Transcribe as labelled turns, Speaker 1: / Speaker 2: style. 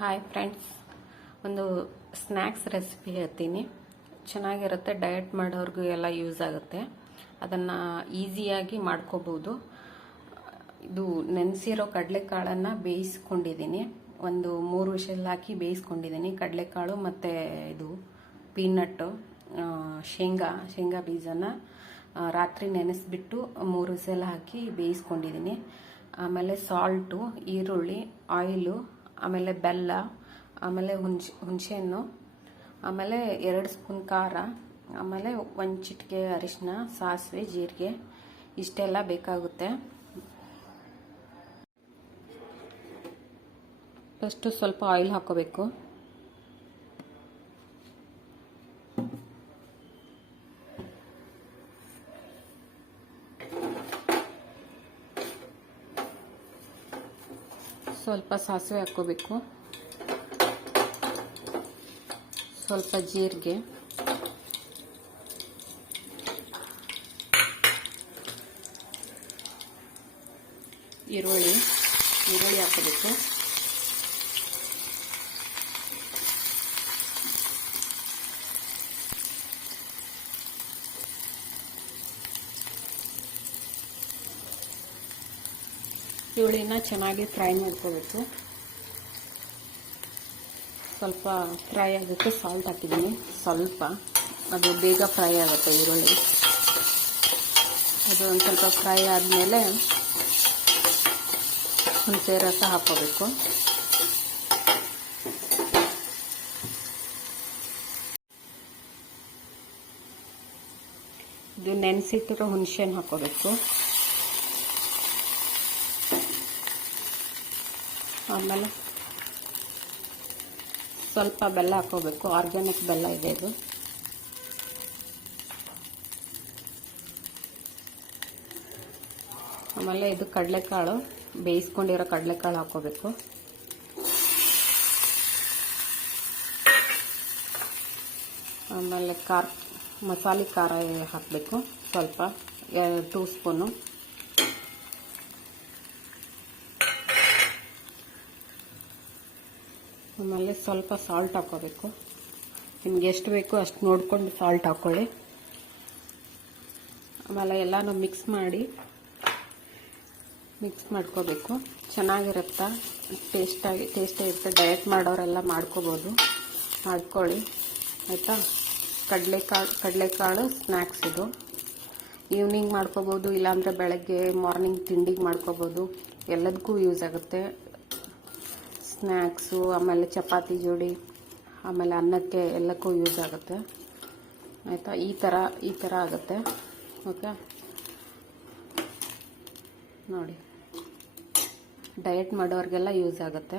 Speaker 1: Hi friends ಒಂದು snacks recipe ಹೇಳ್ತೀನಿ. ಚೆನ್ನಾಗಿರುತ್ತೆ. ಡಯಟ್ ಮಾಡೋರ್ಗೂ ಎಲ್ಲ ಯೂಸ್ ಆಗುತ್ತೆ. ಅದನ್ನು ಈಸಿಯಾಗಿ ಮಾಡ್ಕೋಬೋದು. ಇದು ನೆನೆಸಿರೋ ಕಡಲೆಕಾಳನ್ನು ಬೇಯಿಸ್ಕೊಂಡಿದ್ದೀನಿ. ಒಂದು ಮೂರು ವಿಷಲ್ ಹಾಕಿ ಬೇಯಿಸ್ಕೊಂಡಿದ್ದೀನಿ. ಕಡಲೆಕಾಳು ಮತ್ತು ಇದು ಪೀನಟ್ಟು ಶೇಂಗಾ ಶೇಂಗಾ ಬೀಜನ ರಾತ್ರಿ ನೆನೆಸಿಬಿಟ್ಟು ಮೂರು ವಿಷಲ್ ಹಾಕಿ ಬೇಯಿಸ್ಕೊಂಡಿದ್ದೀನಿ. ಆಮೇಲೆ ಸಾಲ್ಟು ಈರುಳ್ಳಿ ಆಯಿಲು ಆಮೇಲೆ ಬೆಲ್ಲ, ಆಮೇಲೆ ಹುಣಸೆ ಹುಣಸೆಹಣ್ಣು, ಆಮೇಲೆ ಎರಡು ಸ್ಪೂನ್ ಖಾರ, ಆಮೇಲೆ ಒಂದು ಚಿಟಿಕೆ ಅರಿಶಿನ ಸಾಸಿವೆ, ಜೀರಿಗೆ, ಇಷ್ಟೆಲ್ಲ ಬೇಕಾಗುತ್ತೆ. ಫಸ್ಟು ಸ್ವಲ್ಪ ಆಯಿಲ್ ಹಾಕೋಬೇಕು. ಸ್ವಲ್ಪ ಸಾಸಿವೆ ಹಾಕ್ಕೋಬೇಕು. ಸ್ವಲ್ಪ ಜೀರಿಗೆ. ಈರುಳ್ಳಿ. ಈರುಳ್ಳಿ ಹಾಕೋಬೇಕು ಈರುಳ್ಳಿನ ಚೆನ್ನಾಗಿ ಫ್ರೈ ಮಾಡ್ಕೋಬೇಕು. ಸ್ವಲ್ಪ ಫ್ರೈ ಆಗುತ್ತೆ ಸಾಲ್ಟ್ ಹಾಕಿದ್ದೀನಿ. ಸ್ವಲ್ಪ. ಅದು ಬೇಗ ಫ್ರೈ ಆಗುತ್ತೆ ಈರುಳ್ಳಿ. ಅದು ಒಂದು ಸ್ವಲ್ಪ ಫ್ರೈ ಆದಮೇಲೆ ಹುಣಸೆ ರಸ ಹಾಕೋಬೇಕು ಇದು ನೆನೆಸಿಟ್ಟಿರೋ ಹುಣಸೆಹಣ್ಣು ಹಾಕೋಬೇಕು ಆಮೇಲೆ ಸ್ವಲ್ಪ ಬೆಲ್ಲ ಹಾಕೋಬೇಕು ಆರ್ಗ್ಯಾನಿಕ್ ಬೆಲ್ಲ ಇದೆ ಇದು. ಆಮೇಲೆ ಇದು ಕಡಲೆಕಾಳು, ಬೇಯಿಸ್ಕೊಂಡಿರೋ ಕಡಲೆಕಾಳು ಹಾಕೋಬೇಕು ಆಮೇಲೆ ಖಾರ, ಮಸಾಲೆ ಖಾರ ಹಾಕಬೇಕು ಸ್ವಲ್ಪ. Two spoon. ಆಮೇಲೆ ಸ್ವಲ್ಪ ಸಾಲ್ಟ್ ಹಾಕೋಬೇಕು. ನಿಮ್ಗೆ ಎಷ್ಟು ಬೇಕು ಅಷ್ಟು ನೋಡಿಕೊಂಡು ಸಾಲ್ಟ್ ಹಾಕ್ಕೊಳ್ಳಿ ಆಮೇಲೆ ಎಲ್ಲನೂ ಮಿಕ್ಸ್ ಮಾಡಿ ಮಿಕ್ಸ್ ಮಾಡ್ಕೋಬೇಕು. ಚೆನ್ನಾಗಿರುತ್ತೆ? ಟೇಸ್ಟಾಗಿ ಟೇಸ್ಟೇ ಇರುತ್ತೆ. ಡಯಟ್ ಮಾಡೋರೆಲ್ಲ ಮಾಡ್ಕೋಬೋದು. ಮಾಡ್ಕೊಳ್ಳಿ. ಆಯಿತಾ? ಕಡಲೆಕಾಳು ಕಡಲೆಕಾಳು ಸ್ನ್ಯಾಕ್ಸ್ ಇದು. ಈವ್ನಿಂಗ್ ಮಾಡ್ಕೋಬೋದು, ಇಲ್ಲಾಂದರೆ ಬೆಳಗ್ಗೆ ಮಾರ್ನಿಂಗ್ ತಿಂಡಿಗೆ ಮಾಡ್ಕೋಬೋದು. ಎಲ್ಲದಕ್ಕೂ ಯೂಸ್ ಆಗುತ್ತೆ. ಸ್ನ್ಯಾಕ್ಸು ಆಮೇಲೆ ಚಪಾತಿ ಜೋಡಿ, ಆಮೇಲೆ ಅನ್ನಕ್ಕೆ ಎಲ್ಲಕ್ಕೂ ಯೂಸ್ ಆಗುತ್ತೆ. ಆಯಿತಾ? ಈ ಥರ ಈ ಥರ ಆಗುತ್ತೆ. ಓಕೆ ನೋಡಿ. ಡಯಟ್ ಮಾಡೋರಿಗೆಲ್ಲ ಯೂಸ್ ಆಗುತ್ತೆ.